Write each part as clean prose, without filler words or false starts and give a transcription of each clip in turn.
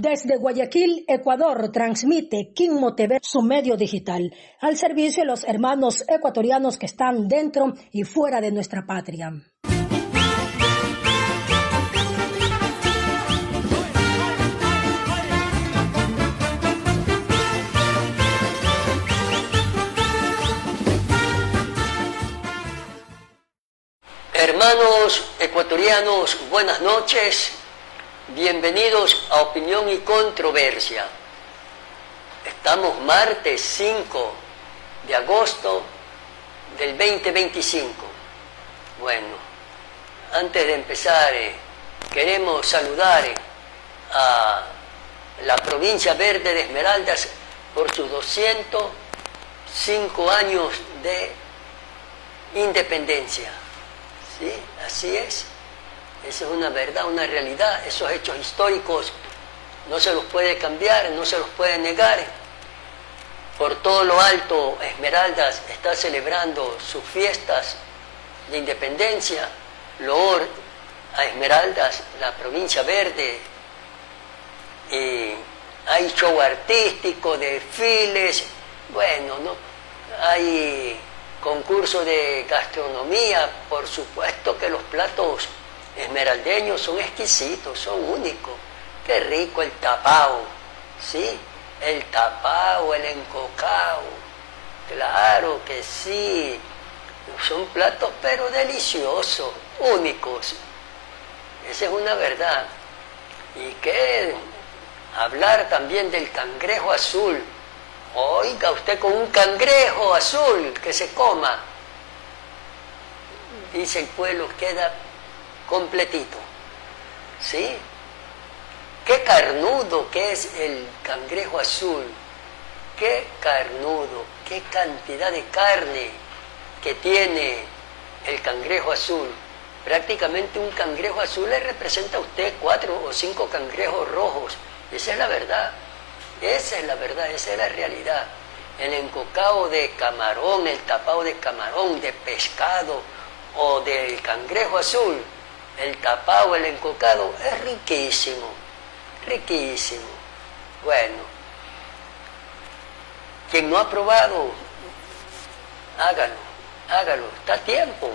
Desde Guayaquil, Ecuador, transmite Quimmo TV, su medio digital, al servicio de los hermanos ecuatorianos que están dentro y fuera de nuestra patria. Hermanos ecuatorianos, buenas noches. Bienvenidos a Opinión y Controversia. Estamos martes 5 de agosto del 2025. Bueno, antes de empezar, queremos saludar a la provincia verde de Esmeraldas por sus 205 años de independencia. ¿Sí? Así es. Esa es una verdad, una realidad. Esos hechos históricos no se los puede cambiar, no se los puede negar. Por todo lo alto, Esmeraldas está celebrando sus fiestas de independencia. Loor a Esmeraldas, la provincia verde. Y hay show artístico, desfiles. Bueno, ¿no? Hay concurso de gastronomía. Por supuesto que los platos esmeraldeños son exquisitos, son únicos. Qué rico el tapao, ¿sí? El tapao, el encocao, claro que sí. Son platos pero deliciosos, únicos. Esa es una verdad. Y qué hablar también del cangrejo azul. Oiga, usted con un cangrejo azul que se coma, dice el pueblo, queda completito, ¿sí? Qué carnudo que es el cangrejo azul, qué carnudo, qué cantidad de carne que tiene el cangrejo azul. Prácticamente un cangrejo azul le representa a usted 4 o 5 cangrejos rojos. Esa es la verdad, esa es la verdad, esa es la realidad. El encocado de camarón, el tapado de camarón, de pescado o del cangrejo azul, el tapado, el encocado, es riquísimo, riquísimo. Bueno, quien no ha probado, hágalo, hágalo, está a tiempo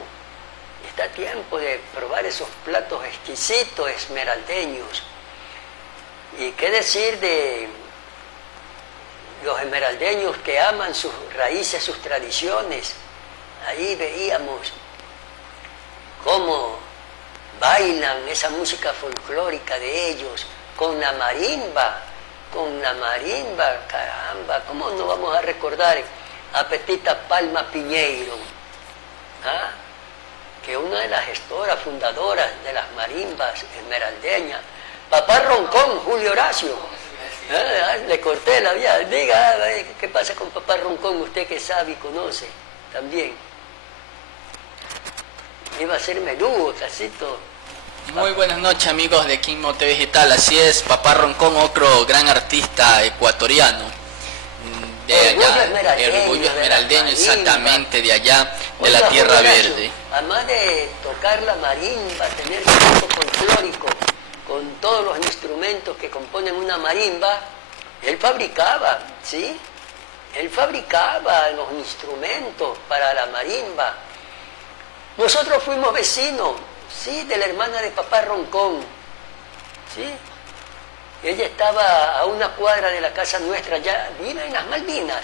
de probar esos platos exquisitos esmeraldeños. Y qué decir de los esmeraldeños que aman sus raíces, sus tradiciones. Ahí veíamos cómo bailan esa música folclórica de ellos, con la marimba, caramba, ¿cómo no vamos a recordar a Petita Palma Piñeiro? ¿Ah? Que una de las gestoras, fundadoras de las marimbas esmeraldeñas, Papá Roncón, Julio Horacio. Le corté la vía, diga, ¿qué pasa con Papá Roncón? Usted que sabe y conoce también. Iba a ser Merú, casito. Muy buenas noches, amigos de Quimmo TV Digital. Así es, Papá Roncón, otro gran artista ecuatoriano de allá, el orgullo esmeraldeño, exactamente, de allá, de la Tierra Verde. Además de tocar la marimba, tener un grupo folclórico con todos los instrumentos que componen una marimba, él fabricaba, ¿sí? Él fabricaba los instrumentos para la marimba. Nosotros fuimos vecinos, sí, de la hermana de Papá Roncón, sí. Ella estaba a una cuadra de la casa nuestra, ya vive en las Malvinas.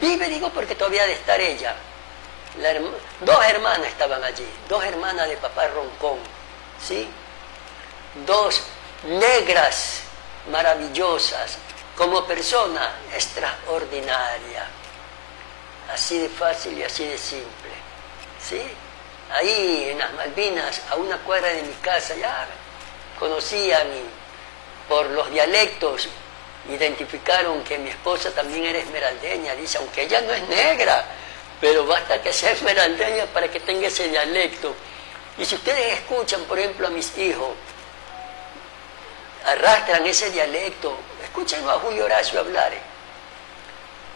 Vive, digo, porque todavía ha de estar ella. Dos hermanas estaban allí, dos hermanas de Papá Roncón, sí. Dos negras maravillosas, como persona extraordinaria. Así de fácil y así de simple. ¿Sí? Ahí en las Malvinas, a una cuadra de mi casa, ya conocían y por los dialectos identificaron que mi esposa también era esmeraldeña. Dice, aunque ella no es negra, pero basta que sea esmeraldeña para que tenga ese dialecto. Y si ustedes escuchan, por ejemplo, a mis hijos, arrastran ese dialecto, escuchen a Julio Horacio hablar,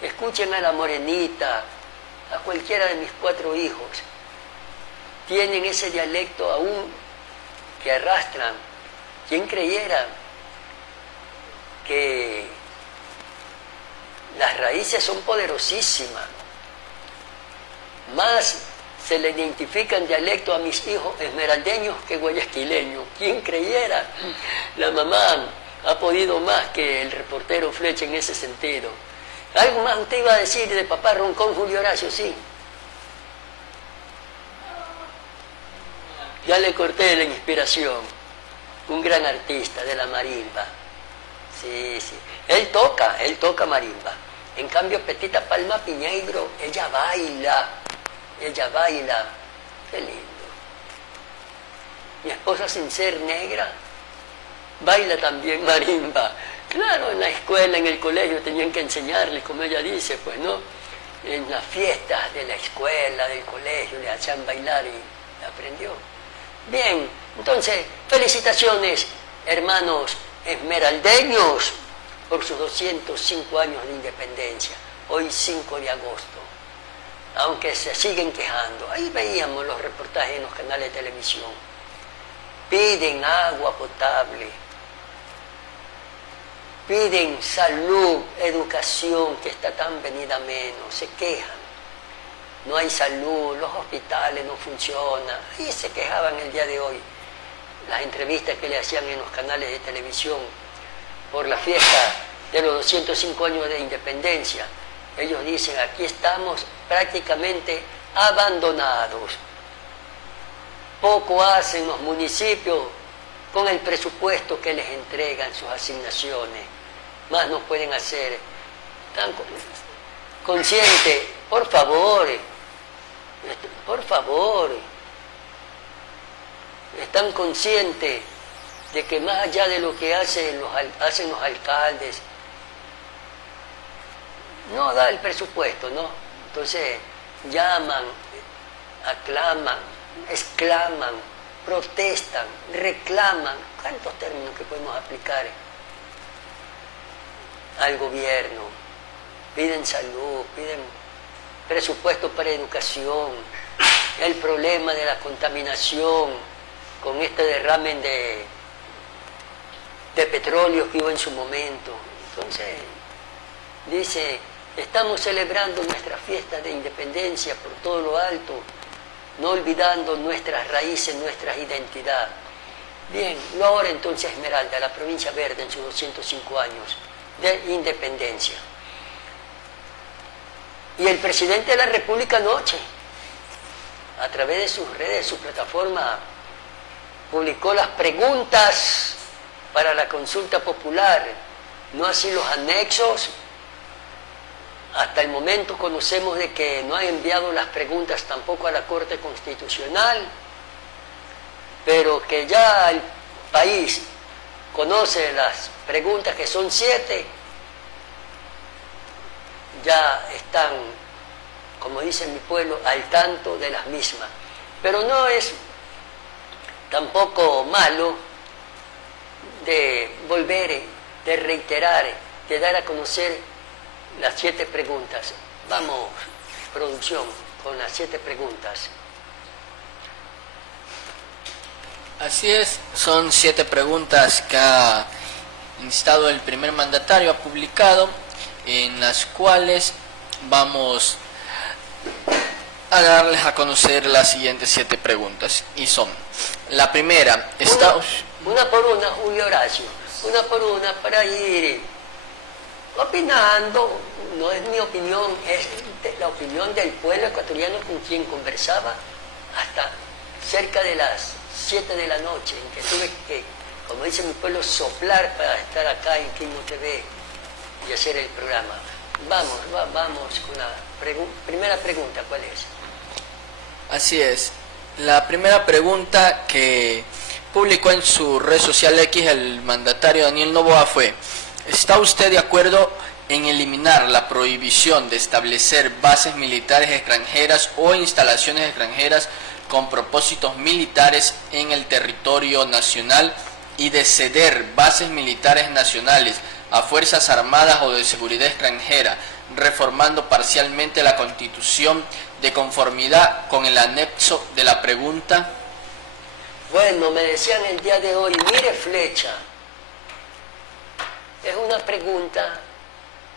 escuchen a la Morenita, a cualquiera de mis 4 hijos. Tienen ese dialecto aún que arrastran. ¿Quién creyera que las raíces son poderosísimas. Más se le identifican dialecto a mis hijos esmeraldeños que guayaquileños. ¿Quién creyera? La mamá ha podido más que el reportero Flecha en ese sentido. ¿Algo más usted iba a decir de papá Roncón, Julio Horacio? Sí. Ya le corté la inspiración. Un gran artista de la marimba. Sí, sí. Él toca marimba. En cambio, Petita Palma Piñeiro, ella baila. Qué lindo. Mi esposa, sin ser negra, baila también marimba. Claro, en la escuela, en el colegio tenían que enseñarles, como ella dice, pues, ¿no? En las fiestas de la escuela, del colegio, le hacían bailar y aprendió. Bien, entonces, felicitaciones, hermanos esmeraldeños, por sus 205 años de independencia, hoy 5 de agosto. Aunque se siguen quejando, ahí veíamos los reportajes en los canales de televisión. Piden agua potable, piden salud, educación, que está tan venida menos, se quejan. No hay salud, los hospitales no funcionan. Ahí se quejaban el día de hoy. Las entrevistas que le hacían en los canales de televisión por la fiesta de los 205 años de independencia. Ellos dicen, aquí estamos prácticamente abandonados. Poco hacen los municipios con el presupuesto que les entregan sus asignaciones. Más no pueden hacer. Tan conscientes, por favor, están conscientes de que más allá de lo que hacen los alcaldes, no da el presupuesto, ¿no? Entonces llaman, aclaman, exclaman, protestan, reclaman. ¿Cuántos términos que podemos aplicar al gobierno? Piden salud, piden presupuesto para educación, el problema de la contaminación con este derrame de petróleo que hubo en su momento. Entonces, dice, estamos celebrando nuestra fiesta de independencia por todo lo alto, no olvidando nuestras raíces, nuestra identidad. Bien, lo ahora entonces Esmeralda, la provincia verde en sus 205 años de independencia. Y el presidente de la República anoche, a través de sus redes, su plataforma, publicó las preguntas para la consulta popular, no así los anexos. Hasta el momento conocemos de que no ha enviado las preguntas tampoco a la Corte Constitucional, pero que ya el país conoce las preguntas, que son 7, ya están, como dice mi pueblo, al tanto de las mismas. Pero no es tampoco malo de volver, de reiterar, de dar a conocer las 7 preguntas. Vamos, producción, con las 7 preguntas. Así es, son 7 preguntas que ha instado el primer mandatario, ha publicado, en las cuales vamos a darles a conocer las siguientes 7 preguntas. Y son, la primera, está... Una por una, Julio Horacio, una por una para ir opinando. No es mi opinión, es la opinión del pueblo ecuatoriano con quien conversaba hasta cerca de las 7 de la noche, en que tuve que, como dice mi pueblo, soplar para estar acá en Quimo TV y hacer el programa. Vamos con la primera pregunta, ¿cuál es? Así es, la primera pregunta que publicó en su red social X el mandatario Daniel Noboa fue: ¿está usted de acuerdo en eliminar la prohibición de establecer bases militares extranjeras o instalaciones extranjeras con propósitos militares en el territorio nacional y de ceder bases militares nacionales a fuerzas armadas o de seguridad extranjera, reformando parcialmente la Constitución de conformidad con el anexo de la pregunta? Bueno, me decían el día de hoy, mire Flecha, es una pregunta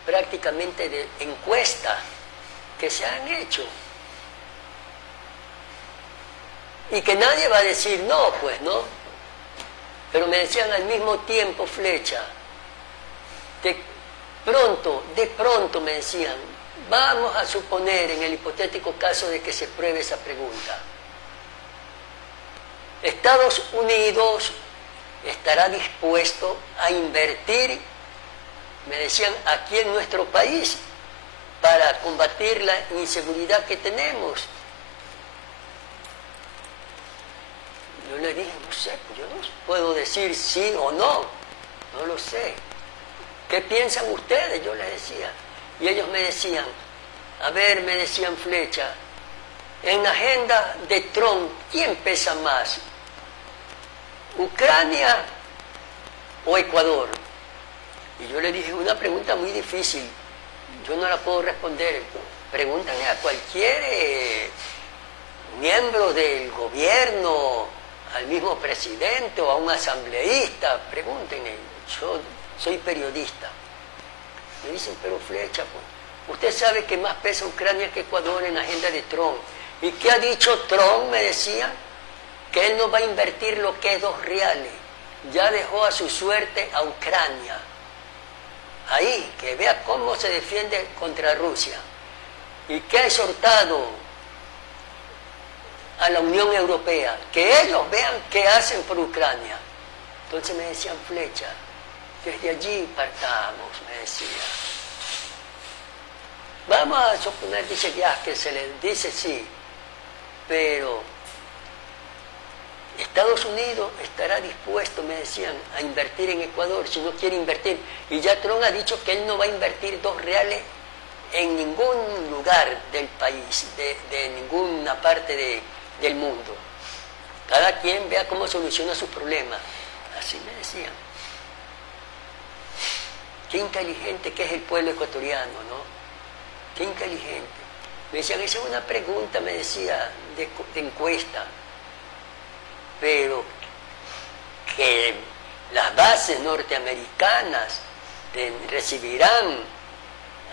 prácticamente de encuesta que se han hecho. Y que nadie va a decir no, pues no. Pero me decían al mismo tiempo, Flecha, de pronto me decían, vamos a suponer en el hipotético caso de que se pruebe esa pregunta. Estados Unidos estará dispuesto a invertir, me decían, aquí en nuestro país para combatir la inseguridad que tenemos. Yo le dije, no sé, yo no puedo decir sí o no, no lo sé. ¿Qué piensan ustedes? Yo les decía. Y ellos me decían, a ver, me decían, Flecha, en la agenda de Trump, ¿quién pesa más? ¿Ucrania o Ecuador? Y yo le dije, una pregunta muy difícil, yo no la puedo responder. Pregúntale a cualquier miembro del gobierno, al mismo presidente o a un asambleísta, pregúntenle, yo soy periodista. Me dicen, pero Flecha, pues, usted sabe que más pesa Ucrania que Ecuador en la agenda de Trump. ¿Y qué ha dicho Trump? Me decía, que él no va a invertir lo que es $2. Ya dejó a su suerte a Ucrania. Ahí, que vea cómo se defiende contra Rusia. Y que ha exhortado a la Unión Europea, que ellos vean qué hacen por Ucrania. Entonces me decían, Flecha, desde allí partamos, me decía. Vamos a suponer, dice que se les dice sí, pero Estados Unidos estará dispuesto, me decían, a invertir en Ecuador, si no quiere invertir. Y ya Trump ha dicho que él no va a invertir $2 en ningún lugar del país, de ninguna parte del mundo. Cada quien vea cómo soluciona sus problemas. Así me decían. Qué inteligente que es el pueblo ecuatoriano, ¿no? Qué inteligente. Me decían, esa es una pregunta, me decía, de encuesta. Pero que las bases norteamericanas recibirán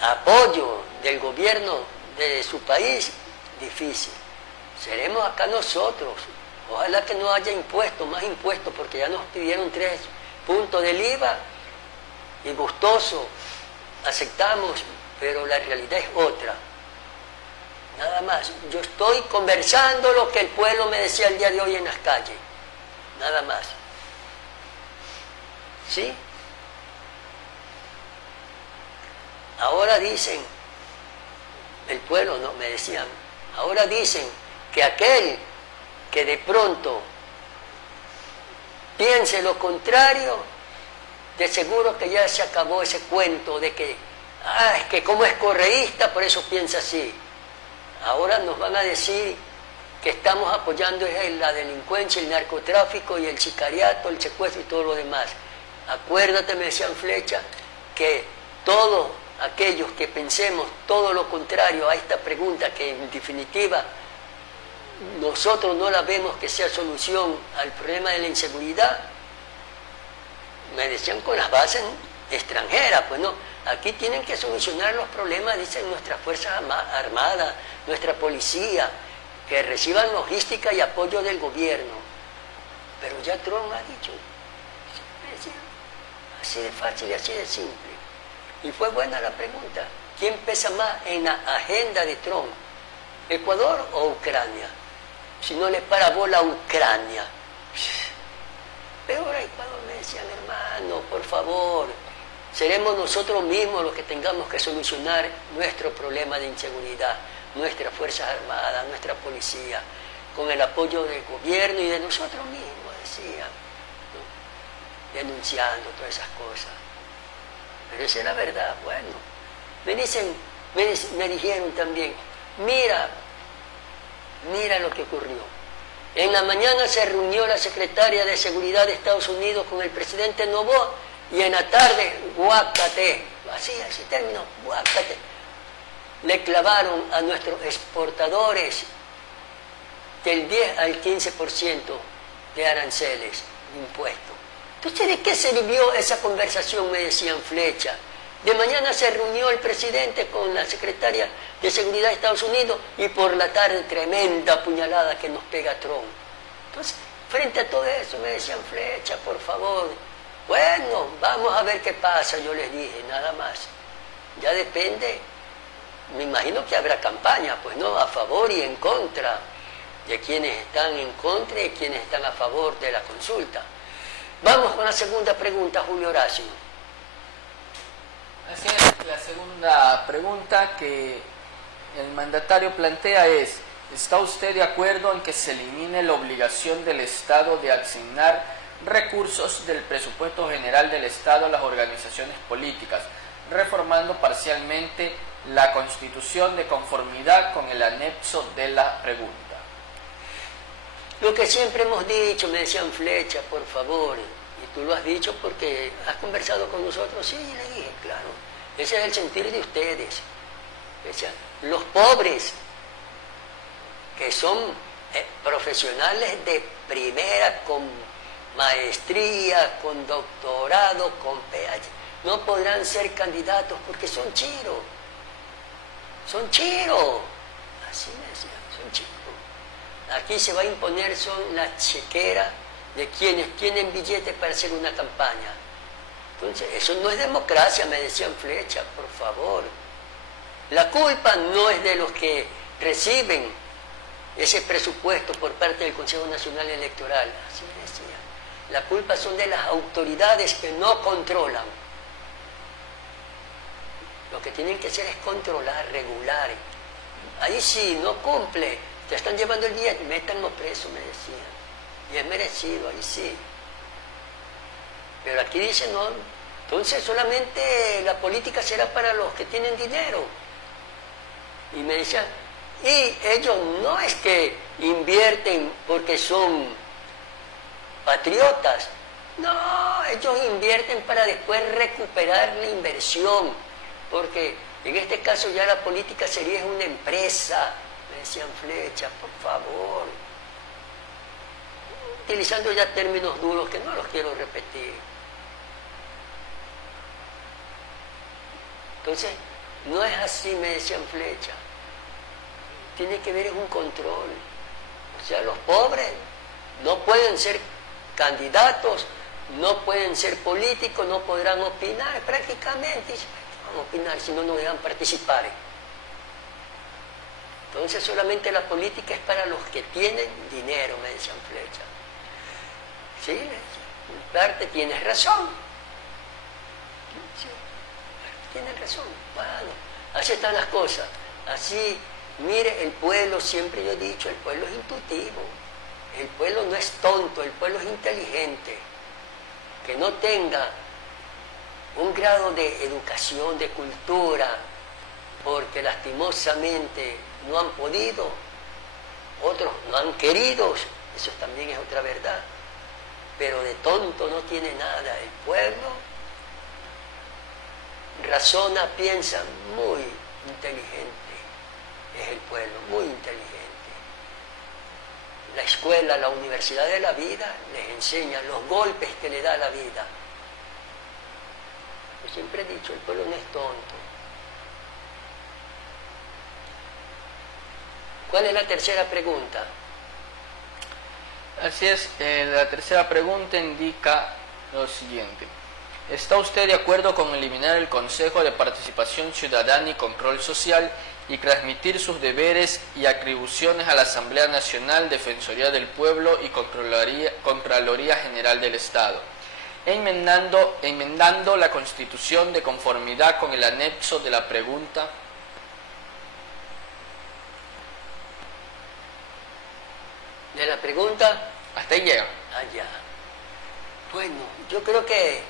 apoyo del gobierno de su país, difícil. Seremos acá nosotros. Ojalá que no haya impuestos, más impuestos, porque ya nos pidieron 3 puntos del IVA y gustoso, aceptamos, pero la realidad es otra. Nada más. Yo estoy conversando lo que el pueblo me decía el día de hoy en las calles. Nada más. ¿Sí? Ahora dicen, el pueblo no, me decían, ahora dicen que aquel que de pronto piense lo contrario, de seguro que ya se acabó ese cuento de que, es que como es correísta, por eso piensa así. Ahora nos van a decir que estamos apoyando la delincuencia, el narcotráfico y el sicariato, el secuestro y todo lo demás. Acuérdate, me decían Flecha, que todos aquellos que pensemos todo lo contrario a esta pregunta, que en definitiva nosotros no la vemos que sea solución al problema de la inseguridad, me decían con las bases extranjeras, pues no, aquí tienen que solucionar los problemas, dicen nuestras Fuerzas Armadas, nuestra policía, que reciban logística y apoyo del gobierno. Pero ya Trump ha dicho, así de fácil y así de simple. Y fue buena la pregunta, ¿quién pesa más en la agenda de Trump? ¿Ecuador o Ucrania? Si no le para bola a Ucrania. Peor a Ecuador, me decían, hermano, por favor, seremos nosotros mismos los que tengamos que solucionar nuestro problema de inseguridad, nuestras Fuerzas Armadas, nuestra policía, con el apoyo del gobierno y de nosotros mismos, decían, ¿no? Denunciando todas esas cosas. Pero esa es la verdad. Bueno, me dijeron también, mira lo que ocurrió. En la mañana se reunió la secretaria de Seguridad de Estados Unidos con el presidente Noboa y en la tarde, guácate, así terminó, guácate. Le clavaron a nuestros exportadores del 10 al 15% de aranceles, de impuestos. Entonces, ¿de qué sirvió esa conversación? Me decían Flecha. De mañana se reunió el presidente con la secretaria de Seguridad de Estados Unidos y por la tarde tremenda puñalada que nos pega Trump. Entonces, frente a todo eso me decían Flecha, por favor. Bueno, vamos a ver qué pasa, yo les dije, nada más. Ya depende, me imagino que habrá campaña, pues no, a favor y en contra, de quienes están en contra y quienes están a favor de la consulta. Vamos con la segunda pregunta, Julio Horacio. Así es, la segunda pregunta que el mandatario plantea es: ¿está usted de acuerdo en que se elimine la obligación del Estado de asignar recursos del presupuesto general del Estado a las organizaciones políticas, reformando parcialmente la Constitución de conformidad con el anexo de la pregunta? Lo que siempre hemos dicho, me decían Flecha, por favor, y tú lo has dicho porque has conversado con nosotros. Sí, le dije, claro, ese es el sentir de ustedes. Decían, los pobres, que son profesionales de primera, con maestría, con doctorado, con PhD, no podrán ser candidatos porque son chiros. Son chiros. Así me decían, son chiros. Aquí se va a imponer son la chequera de quienes tienen billetes para hacer una campaña. Entonces, eso no es democracia, me decían Flecha, por favor. La culpa no es de los que reciben ese presupuesto por parte del Consejo Nacional Electoral. Así me decían. La culpa son de las autoridades que no controlan. Lo que tienen que hacer es controlar, regular. Ahí sí, no cumple. Te están llevando el billete, métanlo preso, me decían. Y es merecido, ahí sí. Pero aquí dicen, no, entonces solamente la política será para los que tienen dinero. Y me decían, y ellos no es que invierten porque son patriotas. No, ellos invierten para después recuperar la inversión. Porque en este caso ya la política sería una empresa. Me decían Flecha, por favor. Utilizando ya términos duros que no los quiero repetir. Entonces, no es así, me decían Flecha. Tiene que ver es un control. O sea, los pobres no pueden ser candidatos, no pueden ser políticos, no podrán opinar prácticamente. Van a opinar si no nos dejan participar. Entonces solamente la política es para los que tienen dinero, me decían Flecha. Sí, en parte tienes razón. Sí, tienes razón. Bueno, así están las cosas. Así, mire, el pueblo, siempre yo he dicho, el pueblo es intuitivo. El pueblo no es tonto, el pueblo es inteligente. Que no tenga un grado de educación, de cultura, porque lastimosamente no han podido, otros no han querido, eso también es otra verdad, pero de tonto no tiene nada. El pueblo razona, piensa, muy inteligente, es el pueblo, muy inteligente. La escuela, la universidad de la vida les enseña los golpes que le da la vida. Yo siempre he dicho, el pueblo no es tonto. ¿Cuál es la tercera pregunta? Así es, la tercera pregunta indica lo siguiente. ¿Está usted de acuerdo con eliminar el Consejo de Participación Ciudadana y Control Social y transmitir sus deberes y atribuciones a la Asamblea Nacional, Defensoría del Pueblo y Contraloría General del Estado, enmendando la Constitución de conformidad con el anexo de la pregunta? ¿De la pregunta? Hasta ahí llega. Allá. Bueno, yo creo que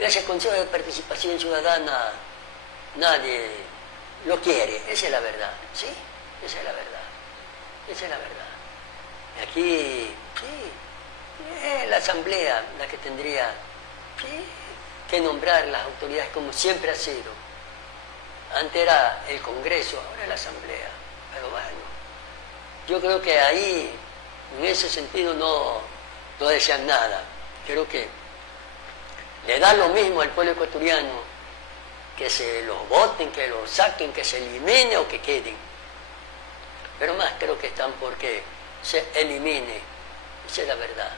ese Consejo de Participación Ciudadana nadie lo quiere, esa es la verdad, ¿sí? Esa es la verdad, esa es la verdad. Aquí, sí, es la Asamblea la que tendría, sí, que nombrar las autoridades como siempre ha sido. Antes era el Congreso, ahora es la Asamblea, pero bueno. Yo creo que ahí, en ese sentido, no desean nada. creo que le da lo mismo al pueblo ecuatoriano que se los voten, que los saquen, que se elimine o que queden. Pero más creo que están porque se elimine. Esa es la verdad.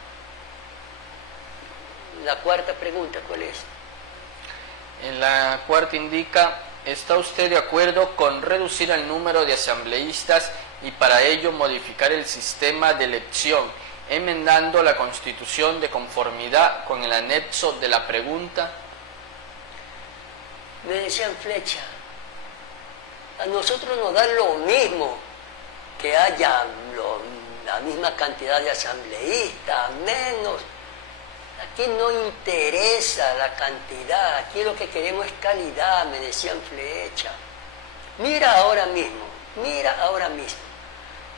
La cuarta pregunta, ¿cuál es? En la cuarta indica, ¿está usted de acuerdo con reducir el número de asambleístas y para ello modificar el sistema de elección, enmendando la Constitución de conformidad con el anexo de la pregunta? Me decían Flecha, a nosotros nos da lo mismo que haya la misma cantidad de asambleístas, menos. Aquí no interesa la cantidad, aquí lo que queremos es calidad, me decían Flecha. Mira ahora mismo,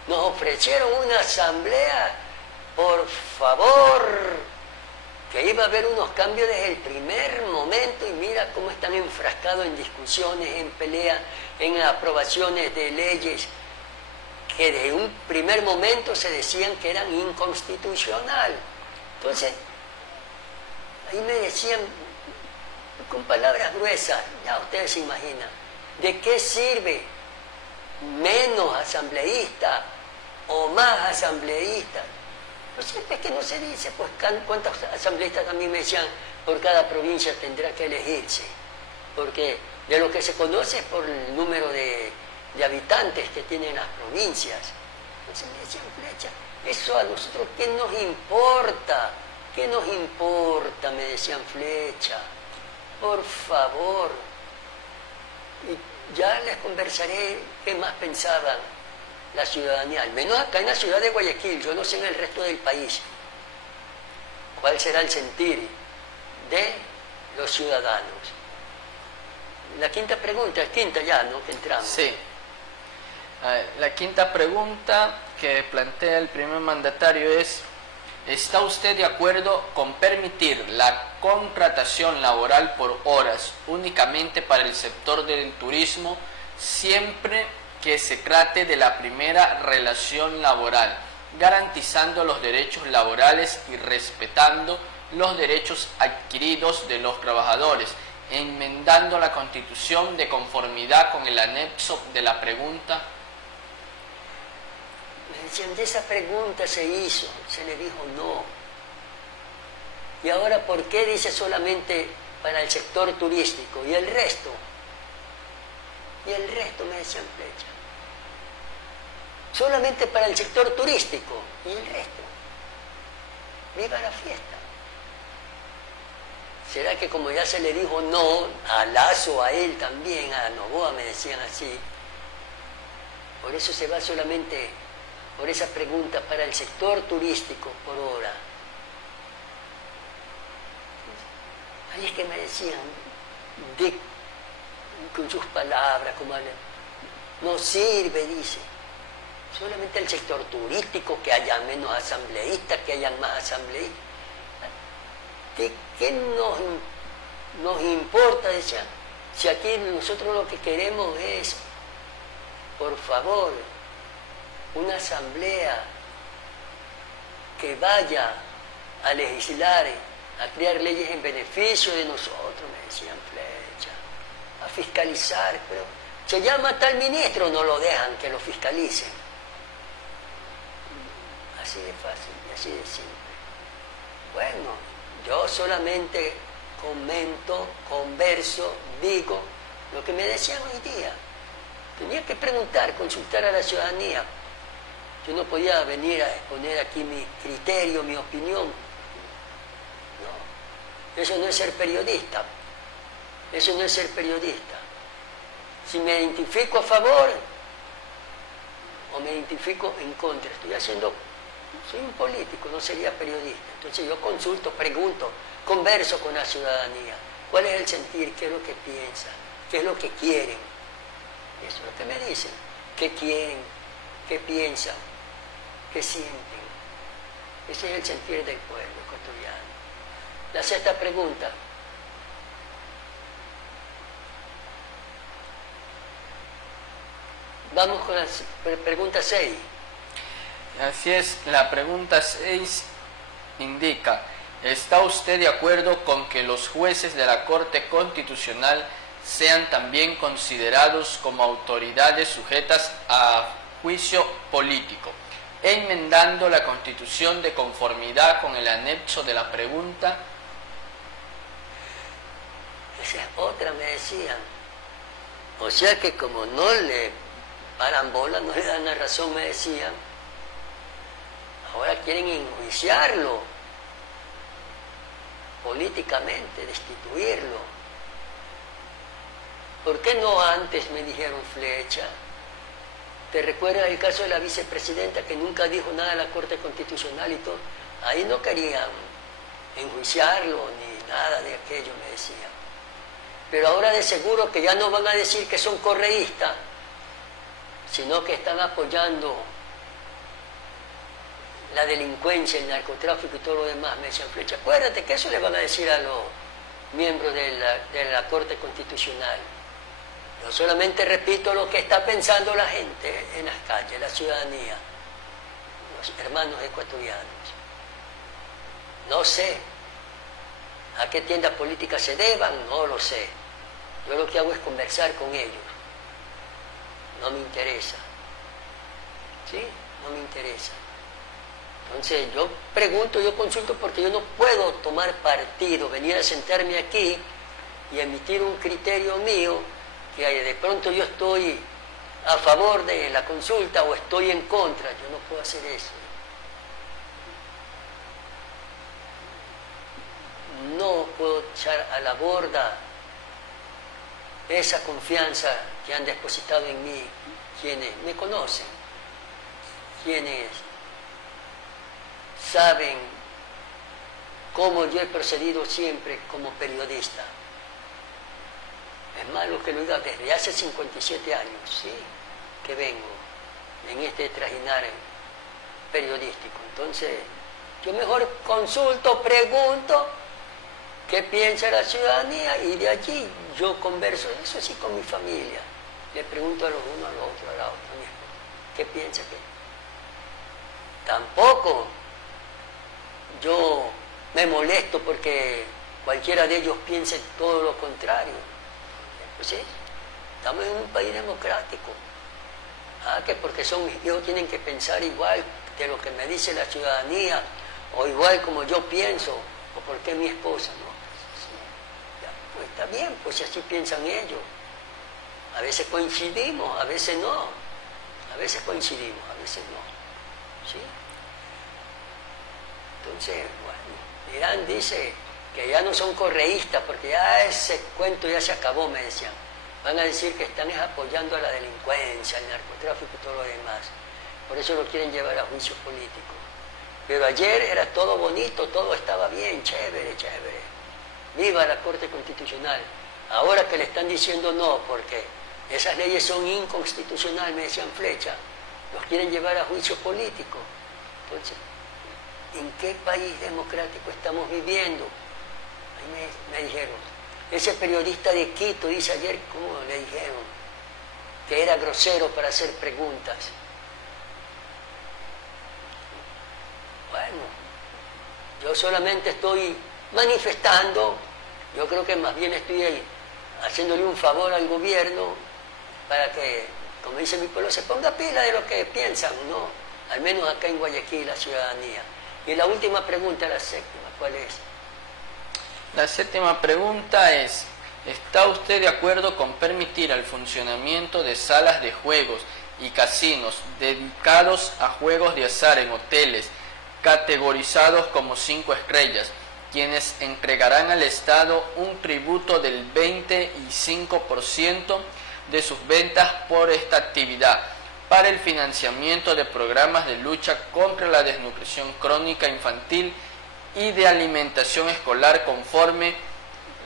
nos ofrecieron una asamblea, por favor, que iba a haber unos cambios desde el primer momento y mira cómo están enfrascados en discusiones, en peleas, en aprobaciones de leyes que desde un primer momento se decían que eran inconstitucionales. Entonces, ahí me decían, con palabras gruesas, ya ustedes se imaginan, ¿de qué sirve menos asambleístas o más asambleístas? Pues siempre es que no se dice, pues cuántos asambleístas también me decían, por cada provincia tendrá que elegirse, porque de lo que se conoce es por el número de habitantes que tienen las provincias. Entonces me decían Flecha, eso a nosotros, ¿qué nos importa? ¿Qué nos importa? Me decían Flecha. Por favor. Y ya les conversaré qué más pensaban la ciudadanía, al menos acá en la ciudad de Guayaquil, yo no sé en el resto del país, cuál será el sentir de los ciudadanos. La quinta pregunta, quinta ya, ¿no? Que entramos. Sí. La quinta pregunta que plantea el primer mandatario es, ¿está usted de acuerdo con permitir la contratación laboral por horas únicamente para el sector del turismo, siempre que se trate de la primera relación laboral, garantizando los derechos laborales y respetando los derechos adquiridos de los trabajadores, enmendando la Constitución de conformidad con el anexo de la pregunta? Me decían, de esa pregunta se hizo, se le dijo no. Y ahora, ¿por qué dice solamente para el sector turístico? ¿Y el resto? Y el resto, me decían Flecha. Solamente para el sector turístico. ¿Y el resto? Viva la fiesta. ¿Será que como ya se le dijo no, a Lazo, a él también, a Noboa me decían así, por eso se va solamente por esa pregunta para el sector turístico por hora? Ahí es que me decían, con sus palabras, como no sirve, dice, solamente el sector turístico, que haya menos asambleístas, que hayan más asambleístas. ¿De qué nos importa? Decía, si aquí nosotros lo que queremos es, por favor, una asamblea que vaya a legislar, a crear leyes en beneficio de nosotros, me decían Flecha, a fiscalizar, pero se llama tal ministro, no lo dejan que lo fiscalicen. Así de fácil y así de simple. Bueno, yo solamente comento, converso, digo lo que me decían hoy día. Tenía que preguntar, consultar a la ciudadanía. Yo no podía venir a exponer aquí mi criterio, mi opinión. No, eso no es ser periodista. Eso no es ser periodista. Si me identifico a favor o me identifico en contra, soy un político, no sería periodista. Entonces yo consulto, pregunto, converso con la ciudadanía. ¿Cuál es el sentir? ¿Qué es lo que piensan? ¿Qué es lo que quieren? Eso es lo que me dicen. ¿Qué quieren? ¿Qué piensan? ¿Qué sienten? Ese es el sentir del pueblo ecuatoriano. La sexta pregunta. Vamos con la pregunta 6. Así es, la pregunta 6 indica, ¿Está usted de acuerdo con que los jueces de la Corte Constitucional sean también considerados como autoridades sujetas a juicio político, enmendando la Constitución de conformidad con el anexo de la pregunta? Esa es otra, me decían. O sea que como no le paran bola, no le dan la razón, me decían, ahora quieren enjuiciarlo políticamente, destituirlo. ¿Por qué no antes me dijeron Flecha? ¿Te recuerdas el caso de la vicepresidenta que nunca dijo nada a la Corte Constitucional y todo? Ahí no querían enjuiciarlo ni nada de aquello, me decían. Pero ahora de seguro que ya no van a decir que son correístas, sino que están apoyando la delincuencia, el narcotráfico y todo lo demás, me decían Flecha. Acuérdate que eso le van a decir a los miembros de la Corte Constitucional. Yo solamente repito lo que está pensando la gente en las calles, la ciudadanía, los hermanos ecuatorianos. No sé a qué tiendas políticas se deban, no lo sé. Yo lo que hago es conversar con ellos. No me interesa. ¿Sí? No me interesa. Entonces yo pregunto, yo consulto porque yo no puedo tomar partido, venir a sentarme aquí y emitir un criterio mío que de pronto yo estoy a favor de la consulta o estoy en contra. Yo no puedo hacer eso. No puedo echar a la borda esa confianza que han depositado en mí quienes me conocen, quienes saben cómo yo he procedido siempre como periodista. Es malo que lo diga desde hace 57 años, ¿sí?, que vengo en este trajinar periodístico. Entonces, yo mejor consulto, pregunto qué piensa la ciudadanía y de allí yo converso, eso sí, con mi familia. Le pregunto a los uno, a los otros, a la otra, ¿qué piensa que? Tampoco yo me molesto porque cualquiera de ellos piense todo lo contrario. Pues sí, estamos en un país democrático. Que porque son mis hijos tienen que pensar igual de lo que me dice la ciudadanía, o igual como yo pienso, o porque mi esposa, ¿no? Ya, pues está bien, pues si así piensan ellos. A veces coincidimos, a veces no. A veces coincidimos, a veces no. ¿Sí? Entonces, bueno, Irán dice que ya no son correístas porque ya ese cuento ya se acabó, me decían. Van a decir que están apoyando a la delincuencia, al narcotráfico y todo lo demás. Por eso lo quieren llevar a juicio político. Pero ayer era todo bonito, todo estaba bien, chévere, chévere. Viva la Corte Constitucional. Ahora que le están diciendo no, porque esas leyes son inconstitucionales, me decían Flecha, los quieren llevar a juicio político. Entonces, ¿en qué país democrático estamos viviendo? Ahí me dijeron, ese periodista de Quito dice ayer, ¿cómo le dijeron? Que era grosero para hacer preguntas. Bueno, yo solamente estoy manifestando, yo creo que más bien estoy haciéndole un favor al gobierno para que, como dice mi pueblo, se ponga pila de lo que piensan, ¿no? Al menos acá en Guayaquil, la ciudadanía. Y la última pregunta, la séptima, ¿cuál es? La séptima pregunta es, ¿está usted de acuerdo con permitir el funcionamiento de salas de juegos y casinos dedicados a juegos de azar en hoteles categorizados como 5 estrellas, quienes entregarán al Estado un tributo del 25% de sus ventas por esta actividad para el financiamiento de programas de lucha contra la desnutrición crónica infantil y de alimentación escolar conforme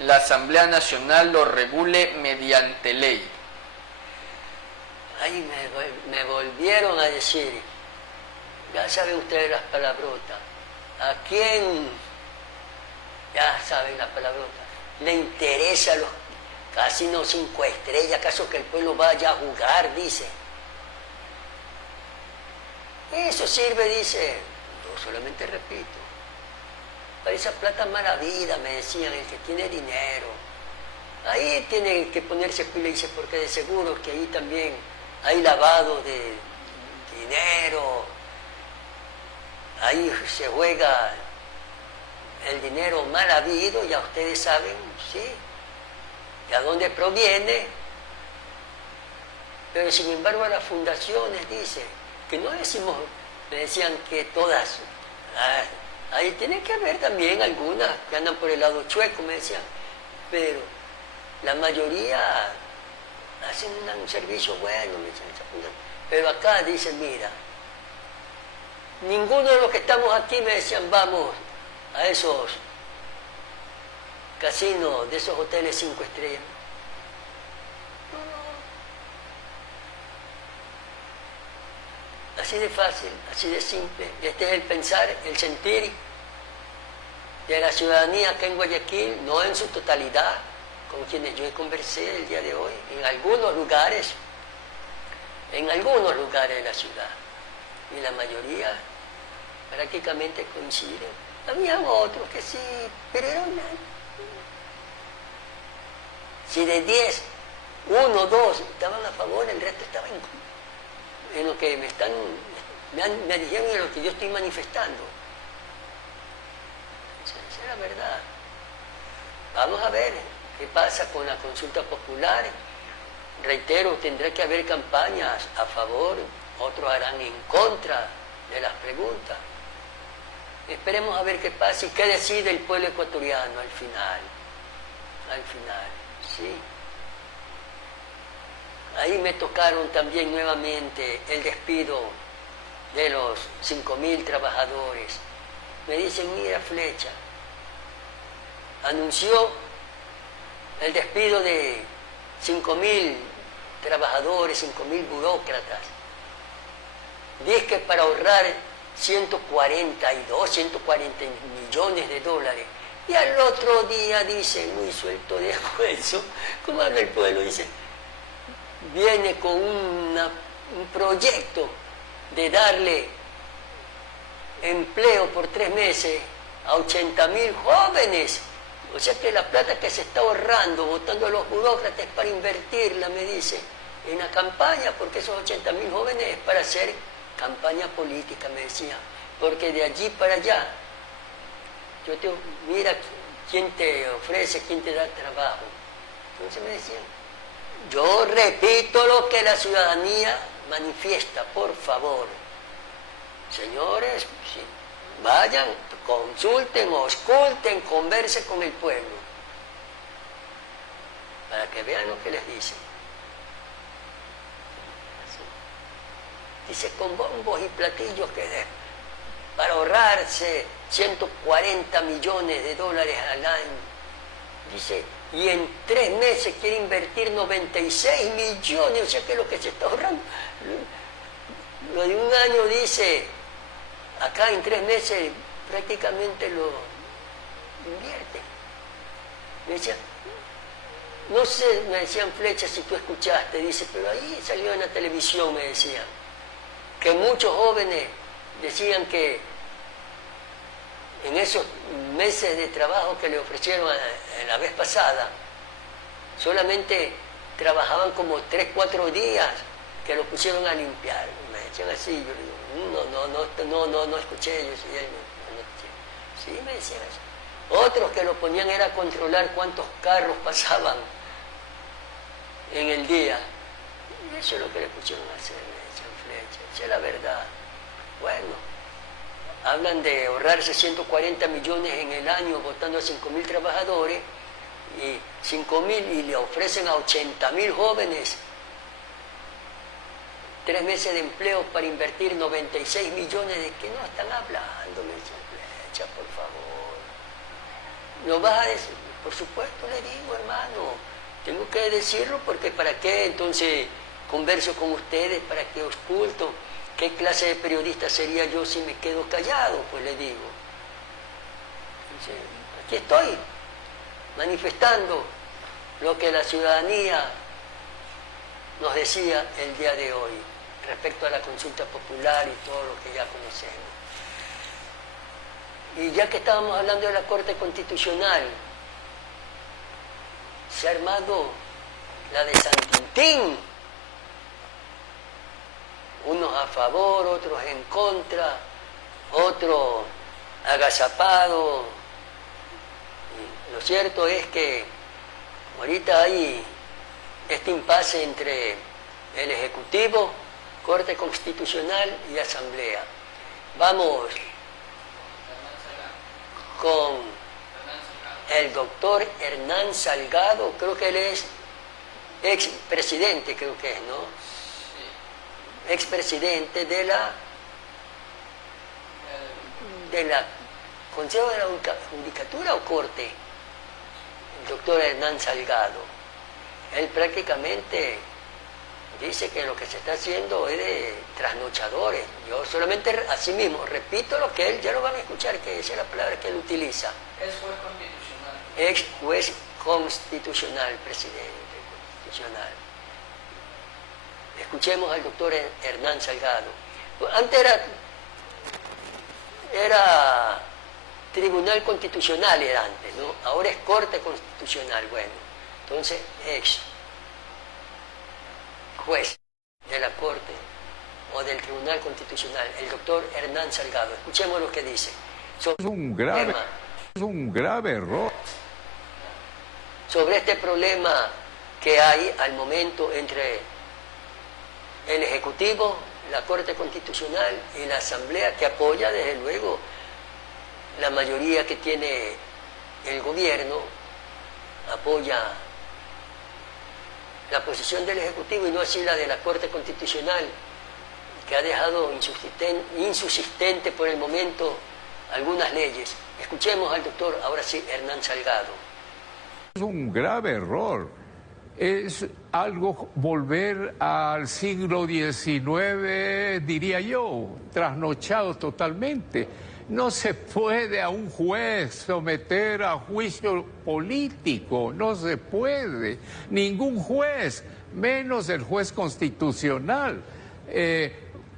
la Asamblea Nacional lo regule mediante ley? Ahí me volvieron a decir, ya saben ustedes las palabrotas, ¿a quién, ya saben las palabrotas, le interesa a los casinos 5 estrellas, acaso que el pueblo vaya a jugar, dice? Eso sirve, dice, yo solamente repito, para esa plata mala vida, me decían, el que tiene dinero. Ahí tiene que ponerse pila, dice, porque de seguro que ahí también hay lavado de dinero, ahí se juega el dinero mal habido, ya ustedes saben, ¿sí? ¿De dónde proviene? Pero sin embargo las fundaciones, dice, que no decimos, me decían que todas, ahí tiene que haber también algunas que andan por el lado chueco, me decían, pero la mayoría hacen un servicio bueno, me decían, pero acá dicen, mira, ninguno de los que estamos aquí, me decían, vamos a esos casinos, de esos hoteles 5 estrellas. Así de fácil, así de simple. Este es el pensar, el sentir de la ciudadanía acá en Guayaquil, no en su totalidad, con quienes yo conversé el día de hoy, en algunos lugares de la ciudad. Y la mayoría prácticamente coinciden. Había otros que sí, pero eran... Si de 10, 1, 2 estaban a favor, el resto estaba en lo que me dijeron, en lo que yo estoy manifestando. Esa es la verdad. Vamos a ver qué pasa con la consulta popular. Reitero, tendrá que haber campañas a favor, otros harán en contra de las preguntas. Esperemos a ver qué pasa y qué decide el pueblo ecuatoriano al final, ¿sí? Ahí me tocaron también nuevamente el despido de los 5.000 trabajadores. Me dicen, mira, Flecha, anunció el despido de 5.000 trabajadores, 5.000 burócratas. Dice que para ahorrar 140 millones de dólares. Y al otro día dice, muy suelto de eso, como habla el pueblo, dice, viene con un proyecto de darle empleo por 3 meses a 80.000 jóvenes. O sea que la plata que se está ahorrando, votando a los burócratas para invertirla, me dice, en la campaña, porque esos 80.000 jóvenes es para hacer campaña política, me decía, porque de allí para allá, mira quién te ofrece, quién te da trabajo. Entonces me decían, yo repito lo que la ciudadanía manifiesta, por favor. Señores, sí, vayan, consulten, ausculten, conversen con el pueblo, para que vean lo que les dicen. Dice, con bombos y platillos para ahorrarse 140 millones de dólares al año. Dice, y en 3 meses quiere invertir 96 millones, o sea que lo que se está ahorrando. Lo de un año, dice, acá en 3 meses prácticamente lo invierte. Me decía, no sé, me decían, Flecha, si tú escuchaste, dice, pero ahí salió en la televisión, me decían, que muchos jóvenes decían que en esos meses de trabajo que le ofrecieron la vez pasada, solamente trabajaban como 3, 4 días, que los pusieron a limpiar. Me decían así, yo digo, no escuché, yo sí, no escuché. Sí, me decían eso. Otros que lo ponían era controlar cuántos carros pasaban en el día. Y eso es lo que le pusieron a hacer, me decían, Flecha, esa es la verdad. Bueno, hablan de ahorrarse 140 millones en el año votando a 5.000 trabajadores y 5.000 y le ofrecen a 80.000 jóvenes 3 meses de empleo para invertir 96 millones. ¿De qué no están hablando? Me dicen, Flecha, por favor. ¿Lo vas a decir? Por supuesto, le digo, hermano. Tengo que decirlo porque ¿para qué? Entonces converso con ustedes, ¿para qué ausculto? ¿Qué clase de periodista sería yo si me quedo callado? Pues le digo. Entonces, aquí estoy, manifestando lo que la ciudadanía nos decía el día de hoy respecto a la consulta popular y todo lo que ya conocemos. Y ya que estábamos hablando de la Corte Constitucional, se ha armado la de San Quintín, unos a favor, otros en contra, otros agazapados. Lo cierto es que ahorita hay este impasse entre el Ejecutivo, Corte Constitucional y Asamblea. Vamos con el doctor Hernán Salgado, creo que él es expresidente, creo que es, ¿no? Expresidente de la Consejo de la Judicatura o Corte, el doctor Hernán Salgado. Él prácticamente dice que lo que se está haciendo es de trasnochadores. Yo solamente, así mismo, repito lo que él, ya lo van a escuchar, que esa es la palabra que él utiliza. Es juez constitucional. Ex juez constitucional, presidente constitucional. Escuchemos al doctor Hernán Salgado. Antes era Tribunal Constitucional, era antes, ¿no? Ahora es Corte Constitucional, bueno. Entonces, ex juez de la Corte o del Tribunal Constitucional, el doctor Hernán Salgado. Escuchemos lo que dice. Es un grave error. Sobre este problema que hay al momento entre el Ejecutivo, la Corte Constitucional y la Asamblea, que apoya desde luego la mayoría que tiene el gobierno, apoya la posición del Ejecutivo y no así la de la Corte Constitucional, que ha dejado insusistente por el momento algunas leyes. Escuchemos al doctor, ahora sí, Hernán Salgado. Es un grave error. Es algo volver al siglo XIX, diría yo, trasnochado totalmente. No se puede a un juez someter a juicio político, no se puede. Ningún juez, menos el juez constitucional.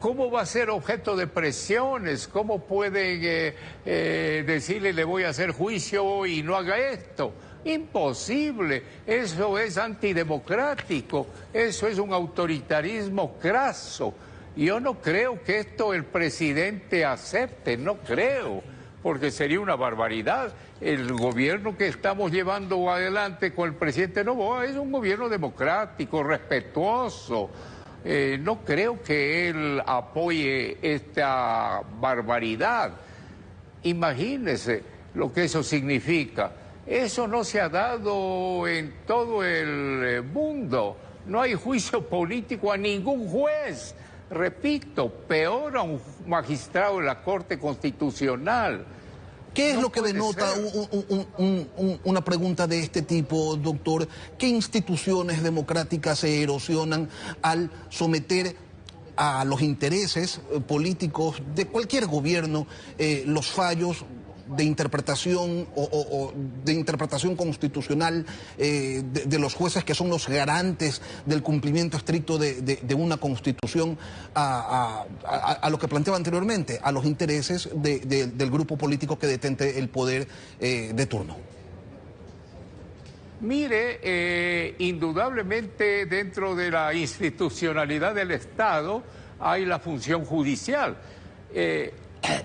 ¿Cómo va a ser objeto de presiones? ¿Cómo pueden decirle le voy a hacer juicio y no haga esto? Imposible, eso es antidemocrático, eso es un autoritarismo craso. Yo no creo que esto el presidente acepte, no creo, porque sería una barbaridad. El gobierno que estamos llevando adelante con el presidente Noboa es un gobierno democrático, respetuoso. No creo que él apoye esta barbaridad. Imagínese lo que eso significa. Eso no se ha dado en todo el mundo. No hay juicio político a ningún juez. Repito, peor a un magistrado de la Corte Constitucional. ¿Qué es lo que denota una pregunta de este tipo, doctor? ¿Qué instituciones democráticas se erosionan al someter a los intereses políticos de cualquier gobierno los fallos de interpretación o de interpretación constitucional de los jueces que son los garantes del cumplimiento estricto de una constitución a lo que planteaba anteriormente, a los intereses del grupo político que detente el poder de turno? Mire, indudablemente dentro de la institucionalidad del Estado hay la función judicial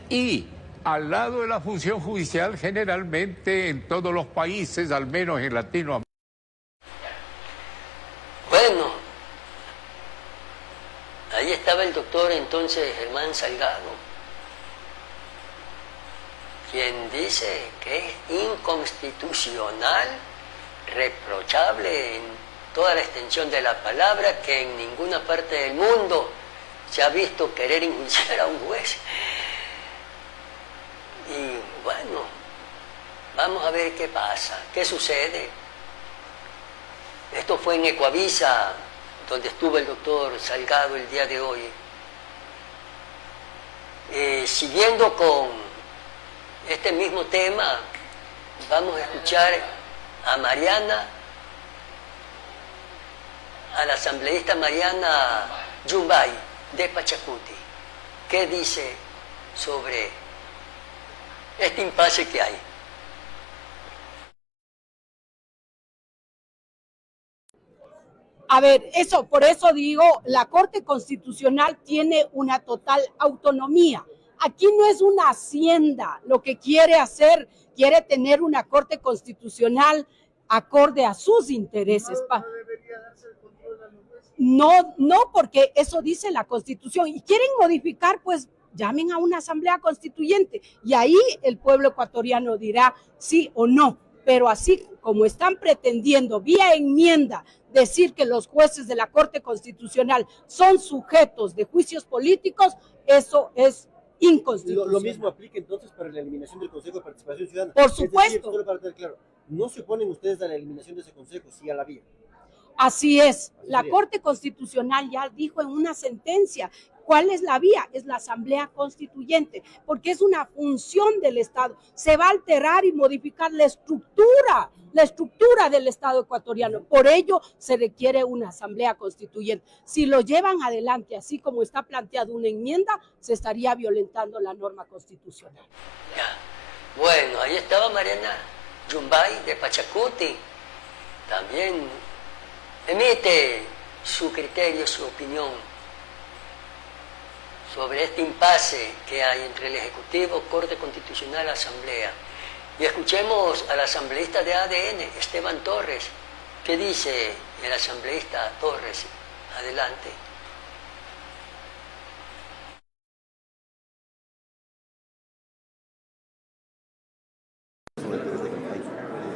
y al lado de la función judicial, generalmente en todos los países, al menos en Latinoamérica. Bueno, ahí estaba el doctor entonces Hernán Salgado, quien dice que es inconstitucional, reprochable en toda la extensión de la palabra, que en ninguna parte del mundo se ha visto querer enjuiciar a un juez. Y bueno, vamos a ver qué pasa, qué sucede. Esto fue en Ecuavisa, donde estuvo el doctor Salgado el día de hoy. Siguiendo con este mismo tema, vamos a escuchar a Mariana, a la asambleísta Mariana Yumbay de Pachacuti, que dice sobre este impasse que hay. A ver, por eso digo, la Corte Constitucional tiene una total autonomía. Aquí no es una hacienda lo que quiere hacer, quiere tener una Corte Constitucional acorde a sus intereses. ¿No debería darse el control a los jueces? No, porque eso dice la Constitución. Y quieren modificar, pues llamen a una asamblea constituyente y ahí el pueblo ecuatoriano dirá sí o no. Pero así como están pretendiendo vía enmienda decir que los jueces de la Corte Constitucional son sujetos de juicios políticos, eso es inconstitucional. Lo mismo aplica entonces para la eliminación del Consejo de Participación Ciudadana. Por supuesto. Es decir, solo para tener claro, no se oponen ustedes a la eliminación de ese Consejo, sí a la vía. Así es. La Corte Constitucional ya dijo en una sentencia cuál es la vía, es la Asamblea Constituyente, porque es una función del Estado. Se va a alterar y modificar la estructura del Estado ecuatoriano. Por ello se requiere una Asamblea Constituyente. Si lo llevan adelante, así como está planteado una enmienda, se estaría violentando la norma constitucional. Ya. Bueno, ahí estaba Mariana Yumbay de Pachacuti. También emite su criterio, su opinión sobre este impasse que hay entre el Ejecutivo, Corte Constitucional, Asamblea. Y escuchemos al asambleísta de ADN, Esteban Torres. ¿Qué dice el asambleísta Torres? Adelante.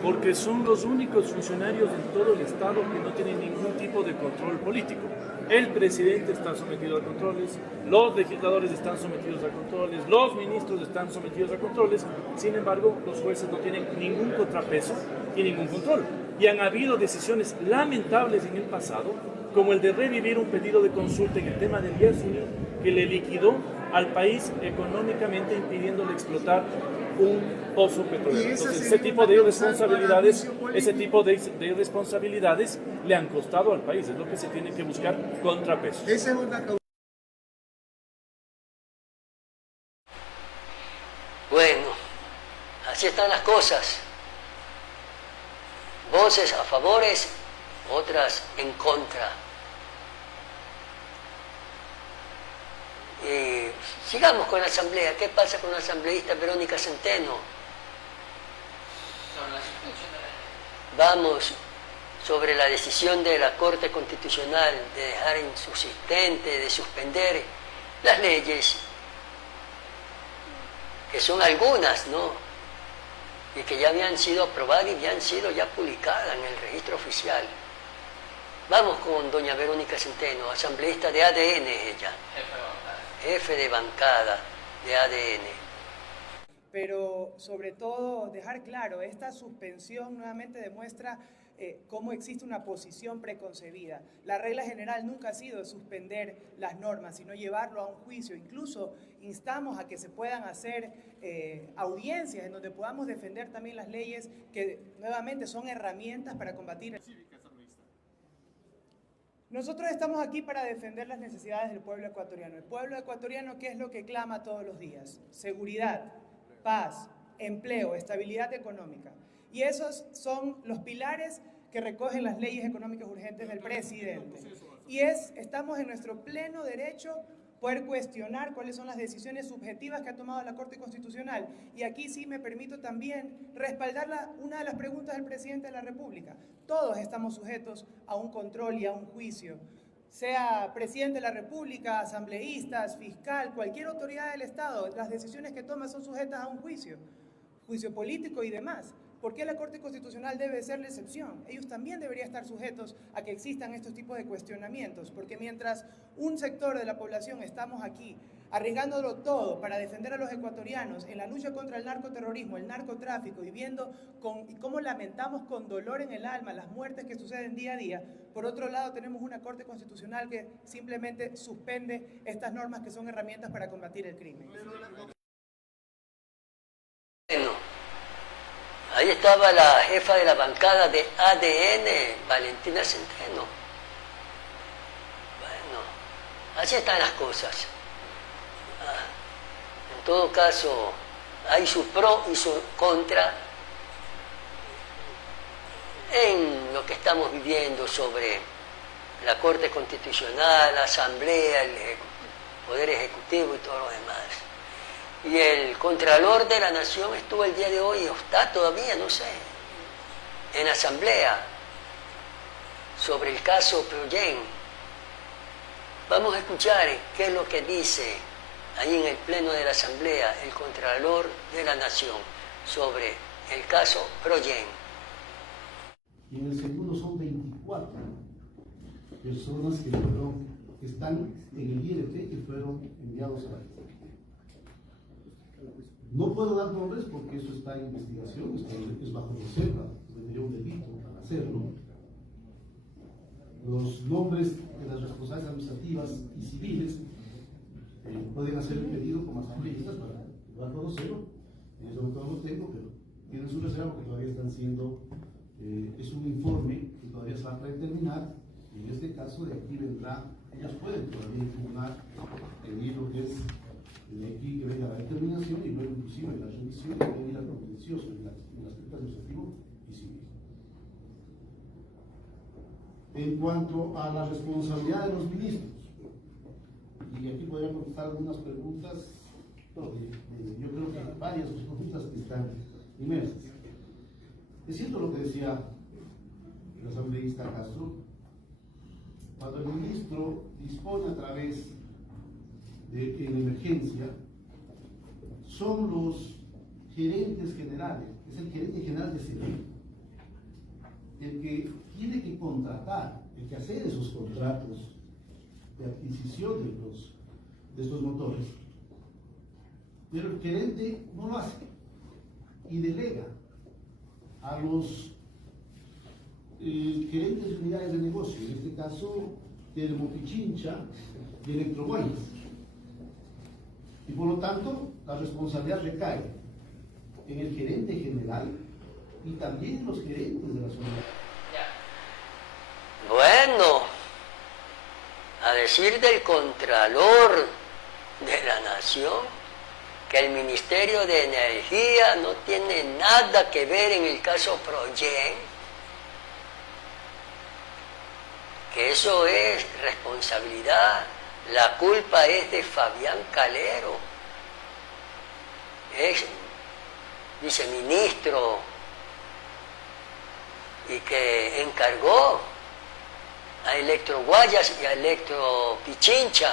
Porque son los únicos funcionarios en todo el Estado que no tienen ningún tipo de control político. El presidente está sometido a controles, los legisladores están sometidos a controles, los ministros están sometidos a controles, sin embargo, los jueces no tienen ningún contrapeso y ningún control. Y han habido decisiones lamentables en el pasado, como el de revivir un pedido de consulta en el tema del Yasuni, que le liquidó al país económicamente impidiéndole explotar un pozo petrolero. Entonces, ese tipo de irresponsabilidades le han costado al país, es lo que se tiene que buscar contrapesos. Bueno, así están las cosas. Voces a favores, otras en contra. Sigamos con la asamblea. ¿Qué pasa con la asambleísta Verónica Centeno? Vamos sobre la decisión de la Corte Constitucional de dejar insubsistente, de suspender las leyes, que son algunas, ¿no? Y que ya habían sido aprobadas y habían sido ya publicadas en el registro oficial. Vamos con doña Verónica Centeno, asambleísta de ADN ella. Jefe de bancada de ADN. Pero sobre todo dejar claro, esta suspensión nuevamente demuestra cómo existe una posición preconcebida. La regla general nunca ha sido suspender las normas, sino llevarlo a un juicio. Incluso instamos a que se puedan hacer audiencias en donde podamos defender también las leyes que nuevamente son herramientas para combatir. Nosotros estamos aquí para defender las necesidades del pueblo ecuatoriano. El pueblo ecuatoriano, ¿qué es lo que clama todos los días? Seguridad, paz, empleo, estabilidad económica. Y esos son los pilares que recogen las leyes económicas urgentes del presidente. Y estamos en nuestro pleno derecho poder cuestionar cuáles son las decisiones subjetivas que ha tomado la Corte Constitucional. Y aquí sí me permito también respaldar una de las preguntas del presidente de la República. Todos estamos sujetos a un control y a un juicio. Sea presidente de la República, asambleístas, fiscal, cualquier autoridad del Estado, las decisiones que toma son sujetas a un juicio político y demás. ¿Por qué la Corte Constitucional debe ser la excepción? Ellos también deberían estar sujetos a que existan estos tipos de cuestionamientos, porque mientras un sector de la población estamos aquí arriesgándolo todo para defender a los ecuatorianos en la lucha contra el narcoterrorismo, el narcotráfico, y viendo cómo lamentamos con dolor en el alma las muertes que suceden día a día, por otro lado tenemos una Corte Constitucional que simplemente suspende estas normas que son herramientas para combatir el crimen. Ahí estaba la jefa de la bancada de ADN, Valentina Centeno. Bueno, así están las cosas. En todo caso, hay su pro y su contra en lo que estamos viviendo sobre la Corte Constitucional, la Asamblea, el Poder Ejecutivo y todo lo demás. Y el Contralor de la Nación estuvo el día de hoy, o está todavía, no sé, en Asamblea, sobre el caso Proyen. Vamos a escuchar qué es lo que dice ahí en el Pleno de la Asamblea el Contralor de la Nación sobre el caso Proyen. Y en el segundo son 24 personas que están en el IRT que fueron enviados a la lista. No puedo dar nombres porque eso está en investigación, es bajo reserva, tendría un delito para hacerlo. Los nombres de las responsables administrativas y civiles pueden hacer el pedido como asambleístas para dar a conocerlo. En eso no lo tengo, pero tienen su reserva porque todavía están siendo, es un informe que todavía se va a predeterminar. En este caso, de aquí vendrá, ellas pueden todavía impugnar, pedir lo que es de aquí que venga la determinación y luego inclusive la revisión puede ir al contencioso en el aspecto administrativo y civil. En cuanto a la responsabilidad de los ministros, y aquí podría contestar algunas preguntas, yo creo que varias preguntas que están inmersas. Es cierto lo que decía el asambleísta Castro, cuando el ministro dispone a través de en emergencia, son los gerentes generales, es el gerente general de SEDEN, el que tiene que contratar, el que hacer esos contratos de adquisición de estos motores, pero el gerente no lo hace y delega a los gerentes de unidades de negocio, en este caso Termopichincha y Electroguayas. Y por lo tanto, la responsabilidad recae en el gerente general y también en los gerentes de la zona. Bueno, a decir del Contralor de la Nación, que el Ministerio de Energía no tiene nada que ver en el caso Proyen, que eso es responsabilidad, la culpa es de Fabián Calero, es viceministro y que encargó a Electroguayas y a Electropichincha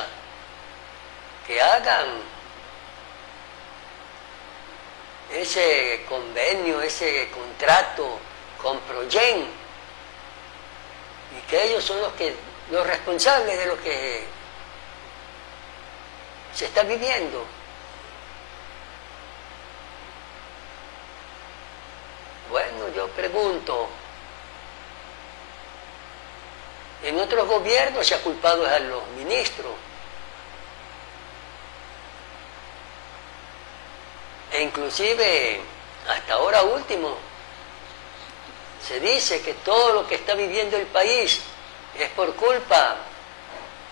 que hagan ese convenio, ese contrato con Proyen, y que ellos son los responsables de lo que se está viviendo. Bueno, yo pregunto, en otros gobiernos se ha culpado a los ministros, e inclusive hasta ahora último se dice que todo lo que está viviendo el país es por culpa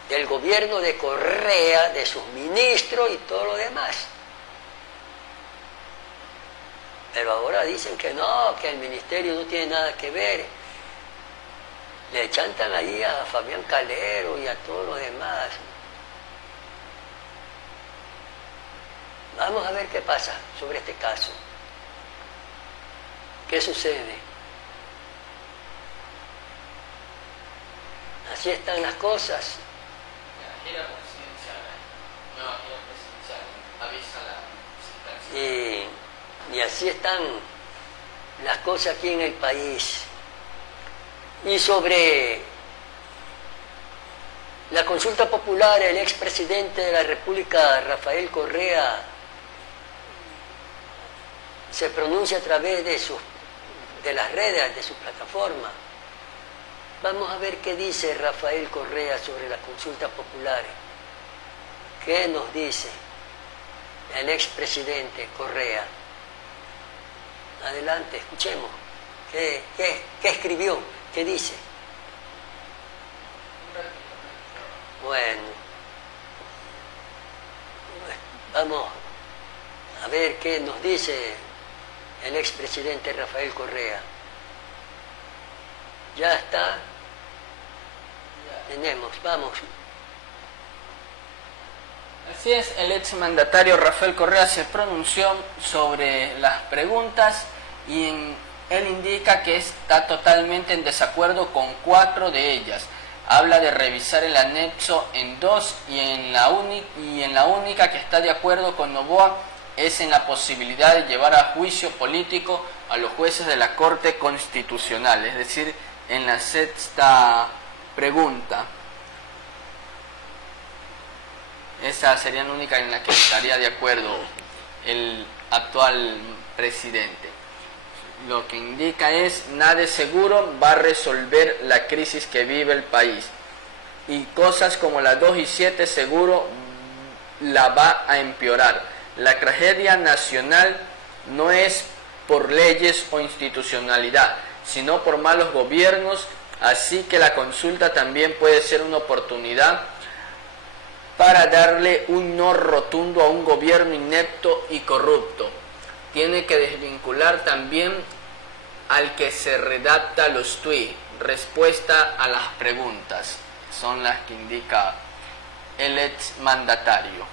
del gobierno de Correa, de sus ministros y todo lo demás. Pero ahora dicen que no, que el ministerio no tiene nada que ver. Le chantan ahí a Fabián Calero y a todos los demás. Vamos a ver qué pasa sobre este caso. ¿Qué sucede? Así están las cosas. Y así están las cosas aquí en el país. Y sobre la consulta popular, el expresidente de la República, Rafael Correa, se pronuncia a través de las redes, de su plataforma. Vamos a ver qué dice Rafael Correa sobre la consulta popular. ¿Qué nos dice el expresidente Correa? Adelante, escuchemos. ¿Qué escribió? ¿Qué dice? Bueno, vamos A ver qué nos dice el expresidente Rafael Correa. Ya está. Tenemos, vamos. Así es, el exmandatario Rafael Correa se pronunció sobre las preguntas y él indica que está totalmente en desacuerdo con 4 de ellas. Habla de revisar el anexo en 2 y en la única que está de acuerdo con Noboa es en la posibilidad de llevar a juicio político a los jueces de la Corte Constitucional, es decir, en la 6ª pregunta. Esa sería la única en la que estaría de acuerdo el actual presidente. Lo que indica es, nada es seguro va a resolver la crisis que vive el país. Y cosas como la 2 y 7 seguro la va a empeorar. La tragedia nacional no es por leyes o institucionalidad, sino por malos gobiernos, así que la consulta también puede ser una oportunidad para darle un no rotundo a un gobierno inepto y corrupto. Tiene que desvincular también al que se redacta los tweets, respuesta a las preguntas, son las que indica el exmandatario.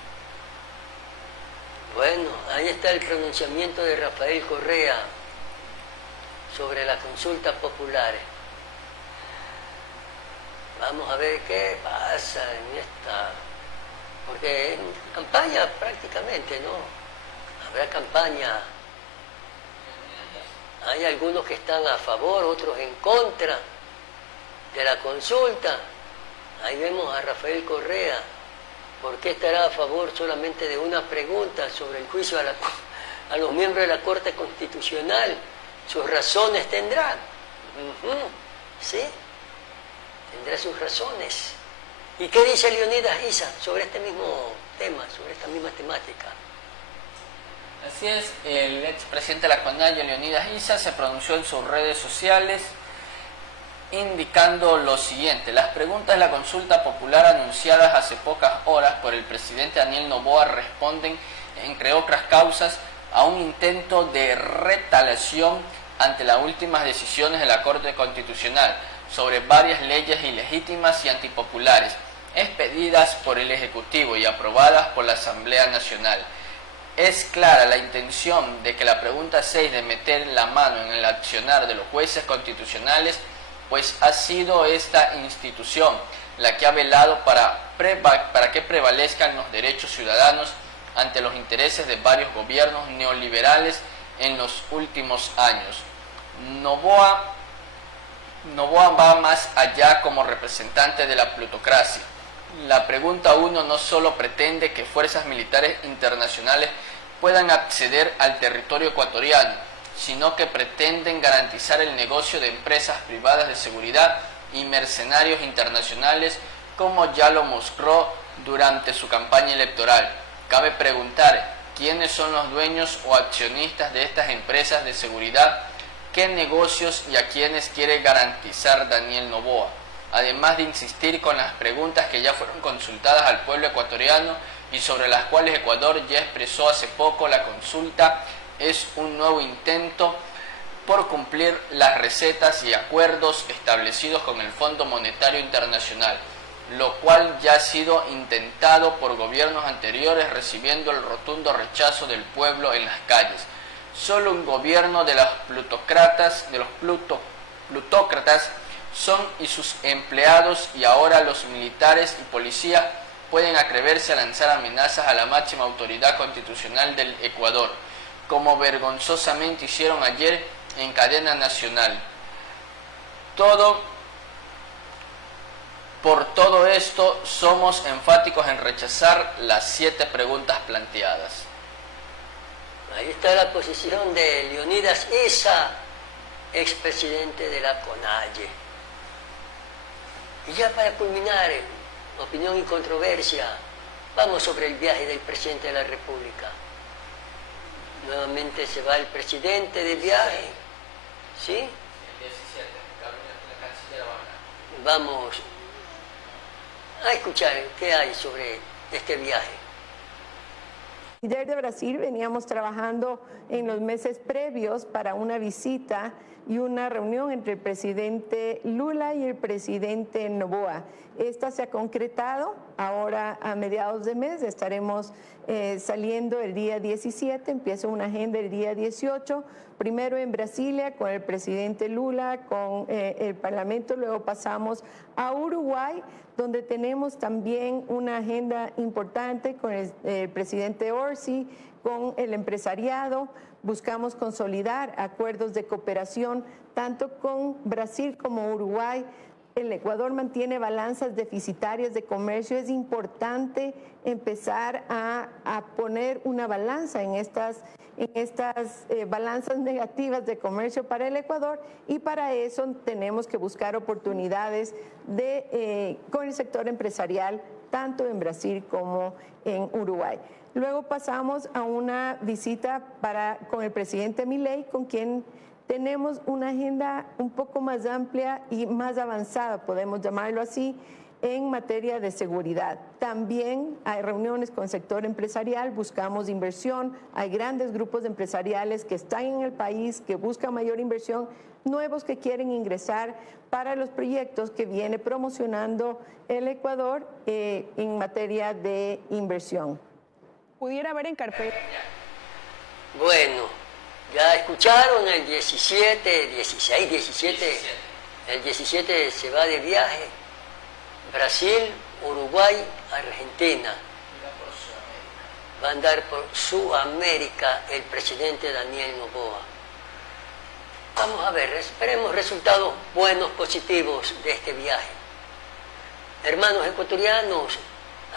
Bueno, ahí está el pronunciamiento de Rafael Correa sobre la consulta popular. Vamos a ver qué pasa en esta... Porque en campaña prácticamente, ¿no? Habrá campaña. Hay algunos que están a favor, otros en contra de la consulta. Ahí vemos a Rafael Correa. ¿Por qué estará a favor solamente de una pregunta sobre el juicio a los miembros de la Corte Constitucional? Sus razones tendrán. ¿Sí? Tendrá sus razones. ¿Y qué dice Leonidas Issa sobre este mismo tema, sobre esta misma temática? Así es, el expresidente de la CONAIE, Leonidas Issa, se pronunció en sus redes sociales indicando lo siguiente: las preguntas de la consulta popular anunciadas hace pocas horas por el presidente Daniel Noboa responden, entre otras causas, a un intento de retaliación ante las últimas decisiones de la Corte Constitucional sobre varias leyes ilegítimas y antipopulares, expedidas por el Ejecutivo y aprobadas por la Asamblea Nacional. Es clara la intención de que la pregunta 6 de meter la mano en el accionar de los jueces constitucionales, pues ha sido esta institución la que ha velado para que prevalezcan los derechos ciudadanos ante los intereses de varios gobiernos neoliberales en los últimos años. Noboa va más allá como representante de la plutocracia. La pregunta 1 no solo pretende que fuerzas militares internacionales puedan acceder al territorio ecuatoriano, sino que pretenden garantizar el negocio de empresas privadas de seguridad y mercenarios internacionales, como ya lo mostró durante su campaña electoral. Cabe preguntar, ¿quiénes son los dueños o accionistas de estas empresas de seguridad? ¿Qué negocios y a quiénes quiere garantizar Daniel Noboa? Además de insistir con las preguntas que ya fueron consultadas al pueblo ecuatoriano y sobre las cuales Ecuador ya expresó hace poco, la consulta es un nuevo intento por cumplir las recetas y acuerdos establecidos con el Fondo Monetario Internacional, lo cual ya ha sido intentado por gobiernos anteriores, recibiendo el rotundo rechazo del pueblo en las calles. Solo un gobierno de los plutócratas son y sus empleados, y ahora los militares y policías pueden atreverse a lanzar amenazas a la máxima autoridad constitucional del Ecuador, como vergonzosamente hicieron ayer en cadena nacional. Por todo esto, somos enfáticos en rechazar las 7 preguntas planteadas. Ahí está la posición de Leonidas Issa, expresidente de la CONAIE. Y ya para culminar, opinión y controversia, vamos sobre el viaje del presidente de la República. Nuevamente se va el presidente de viaje, ¿sí? El 17, la canciller va a hablar. Vamos a escuchar qué hay sobre este viaje. Líder de Brasil veníamos trabajando en los meses previos para una visita y una reunión entre el presidente Lula y el presidente Noboa. Esta se ha concretado ahora a mediados de mes, estaremos saliendo el día 17, empieza una agenda el día 18, primero en Brasilia con el presidente Lula, con el Parlamento, luego pasamos a Uruguay, donde tenemos también una agenda importante con el presidente Orsi, con el empresariado. Buscamos consolidar acuerdos de cooperación tanto con Brasil como Uruguay. El Ecuador mantiene balanzas deficitarias de comercio. Es importante empezar a poner una balanza en estas balanzas negativas de comercio para el Ecuador, y para eso tenemos que buscar oportunidades con el sector empresarial, tanto en Brasil como en Uruguay. Luego pasamos a una visita con el presidente Milei, con quien tenemos una agenda un poco más amplia y más avanzada, podemos llamarlo así, en materia de seguridad. También hay reuniones con el sector empresarial, buscamos inversión, hay grandes grupos empresariales que están en el país, que buscan mayor inversión, nuevos que quieren ingresar para los proyectos que viene promocionando el Ecuador en materia de inversión. Pudiera haber en carpeta. Bueno, ya escucharon el 17, 16, 17, el 17 se va de viaje, Brasil, Uruguay, Argentina. Va a andar por Sudamérica el presidente Daniel Noboa. Vamos a ver, esperemos resultados buenos, positivos de este viaje. Hermanos ecuatorianos,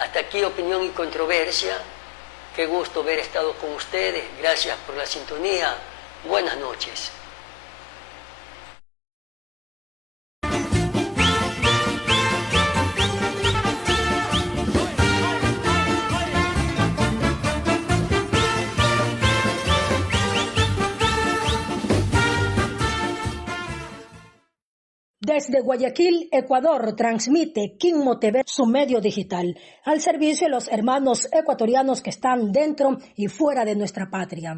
hasta aquí Opinión y Controversia. Qué gusto haber estado con ustedes. Gracias por la sintonía. Buenas noches. Desde Guayaquil, Ecuador, transmite Quimmo TV, su medio digital, al servicio de los hermanos ecuatorianos que están dentro y fuera de nuestra patria.